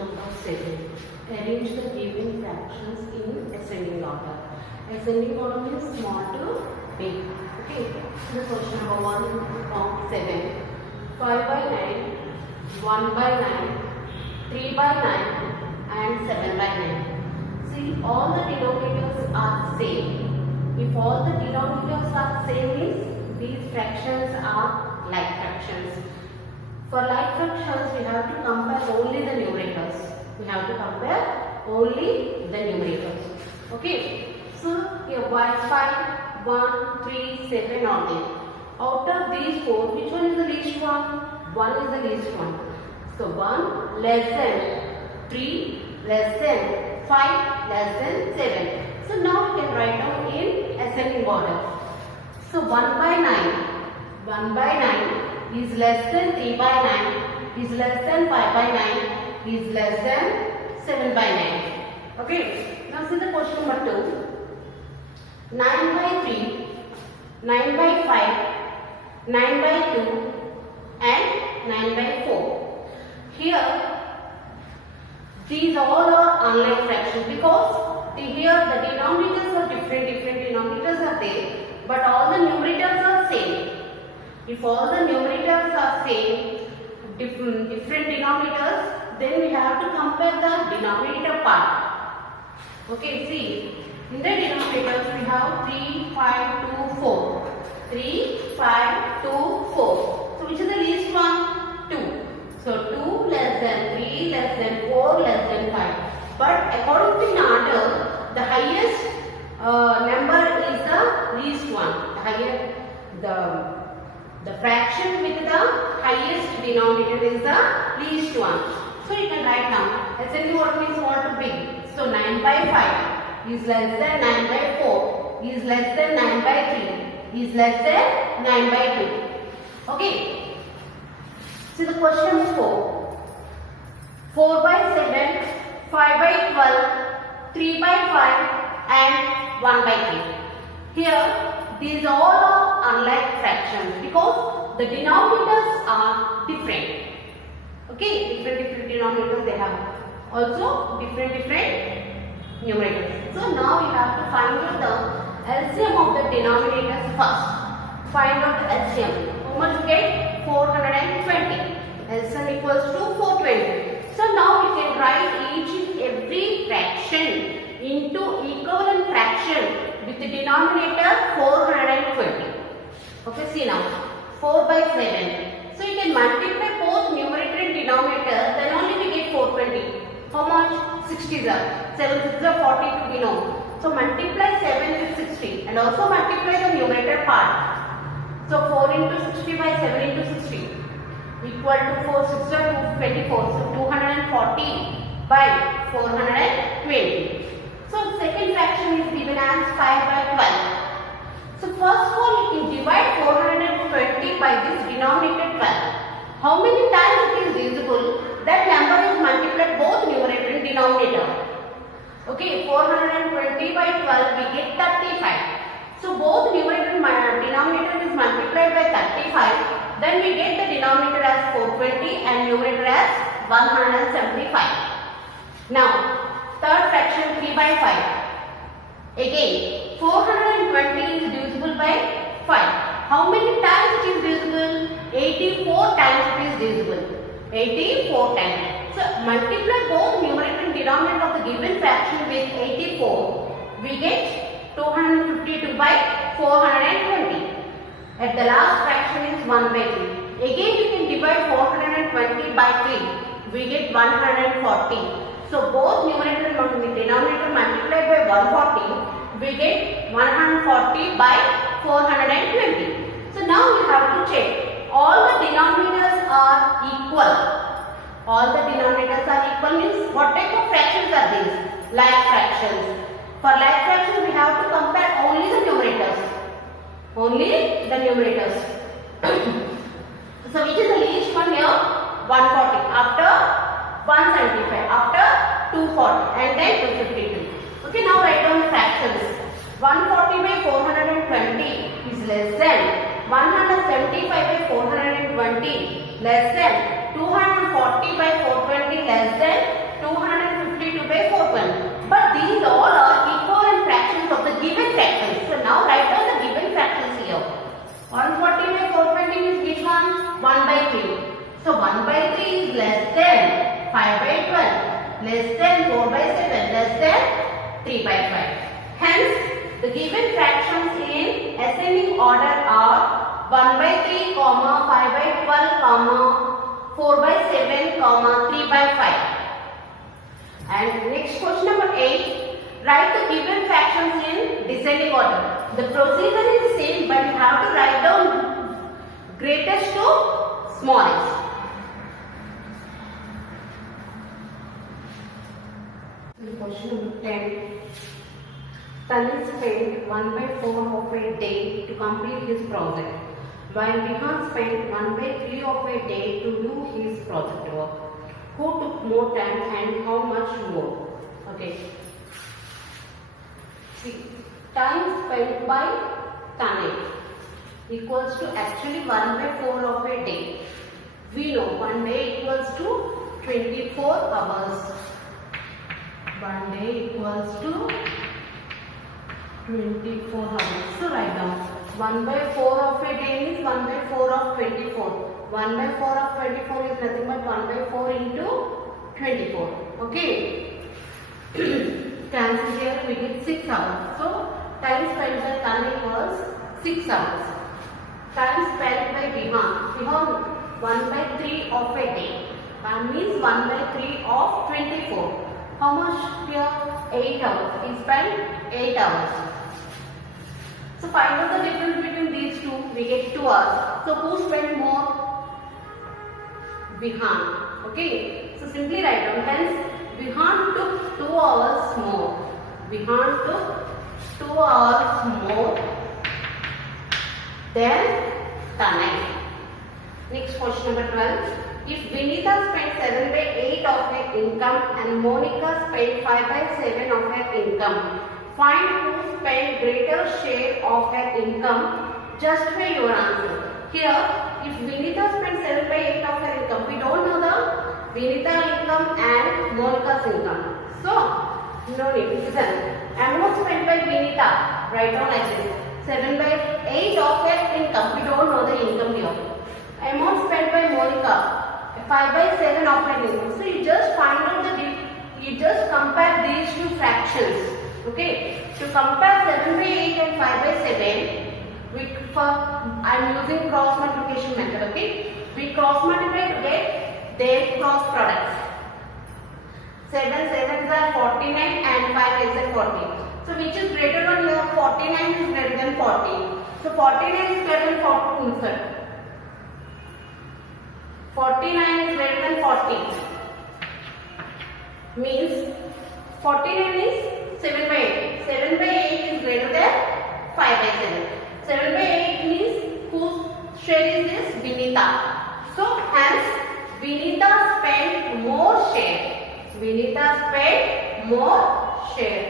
number 7. Arrange the given fractions in ascending order. Ascending order means small to big. Okay. So the question number 1 from 7. 5 by 9, 1 by 9, 3 by 9 and 7 by 9. See, all the denominators are same. If all the denominators are same means these fractions are like fractions. For like fractions, we have to compare only the numerators. We have to compare only the numerators. Okay. So here 5, 1, 3, 7 are there. Out of these 4, which one is the least one? 1 is the least one. So 1 less than 3, less than 5, less than 7. So now we can write down in ascending order. So 1 by 9. 1 by 9 is less than 3 by 9, is less than 5 by 9, is less than 7 by 9. Okay. Now see the question number 2. 9 by 3, 9 by 5, 9 by 2 and 9 by 4. Here these all are unlike fractions because here the denominators are different denominators are there, but all the numerators are same. If all the numerators are same, different denominators, then we have to compare the denominator part. Okay, see, in the denominators we have 3, 5, 2, 4. 3, 5, 2, 4. So which is the least one? 2. So 2 less than 3, less than 4, less than 5. But according to in order, the highest number is the least one. The fraction with the highest denominator is the least one. So you can write down ascending order means what to big. So 9 by 5 is less than 9 by 4, is less than 9 by 3, is less than 9 by 2. Okay. So the question is 4. 4 by 7, 5 by 12, 3 by 5 and 1 by 3. Here these all are unlike fractions because the denominators are different. Okay, different denominators they have. Also different numerators. So now we have to find out the LCM of the denominators first. Find out LCM. How much we get? 420. LCM equals to 420. So now we can write each and every fraction into equivalent fraction with the denominator 420. Okay, see now 4 by 7. So you can multiply both numerator and denominator, then only we get 420. How much? 60 are 7 6 are 40 to be known. So multiply 7 with 60 and also multiply the numerator part. So 4 into 60 by 7 into 60 equal to 4 6 are 24. So 240 by 420. So second fraction is given as 5 by 12. So first of all you can divide 420 by this denominator 12. How many times it is divisible? That number is multiplied both numerator and denominator. Okay, 420 by 12 we get 35. So both numerator and denominator is multiplied by 35. Then we get the denominator as 420 and numerator as 175. Now third fraction 3 by 5. Again 420 is divisible by 5. How many times it is divisible? 84 times it is divisible. 84 times. So multiply both numerator and denominator of the given fraction with 84. We get 252 by 420. At the last fraction is 1 by 3. Again you can divide 420 by 3. We get 140. So both numerator and denominator multiplied by 140, we get 140 by 420. So now we have to check. All the denominators are equal. All the denominators are equal means what type of fractions are these? Like fractions. For like fractions we have to compare only the numerators. Only the numerators. So which is the least one here? 140. After 175, after 240 and then 252. Okay, now write down the fractions. 140 by 420 is less than 175 by 420 less than 240 by 420 less than 5 by 12, less than 4 by 7, less than 3 by 5. Hence, the given fractions in ascending order are 1 by 3, 5 by 12, 4 by 7, 3 by 5. And next question number 8. Write the given fractions in descending order. The procedure is the same, but you have to write down greatest to smallest. Question number 10. Sunny spent 1 by 4 of a day to complete his project, while Vihan spent 1 by 3 of a day to do his project work. Who took more time and how much more? Okay. See, time spent by Tanay equals to actually 1 by 4 of a day. We know 1 day equals to 24 hours. 1 day equals to 24 hours. So write down 1 by 4 of a day is 1 by 4 of 24. 1 by 4 of 24 is nothing but 1 by 4 into 24. Okay. Cancel here, we get 6 hours. So time spent by Tanay was 6 hours. Time spent by Vihan 1 by 3 of a day. That means 1 by 3 of 24. How much here? 8 hours. He spent 8 hours. So find out the difference between these two. We get 2 hours. So who spent more? Vihan. Okay. So simply write down. Hence, Vihan took 2 hours more. Vihan took 2 hours more than Tanay. Next question number 12. If Vinita spent 7 by 8 of her income and Monica spent 5 by 7 of her income, find who spent greater share of her income. Justify your answer. Here, if Vinita spent 7 by 8 of her income, we don't know the Vinita income and Monica's income. So, no need. Listen. Amount spent by Vinita. Write down like this. 7 by 8 of her income. We don't know the income here. Amount spent by Monica. 5 by 7 of her income. So, you just find out you just compare these two fractions. Okay. To compare 7 by 8 and 5 by 7, I am using cross multiplication method. Okay. We cross multiply to get their cross products. 7 sevens are 49 and 5 is a 40. So which is greater than here? 49 is greater than 40. So 49 is greater than 40. Sir. 49 is greater than 40. Means 49 is 7 by 8. 7 by 8 is greater than 5 by 7. 7 by 8 means whose share is this? Vinita. So hence Vinita spent more share. Vinita spent more share.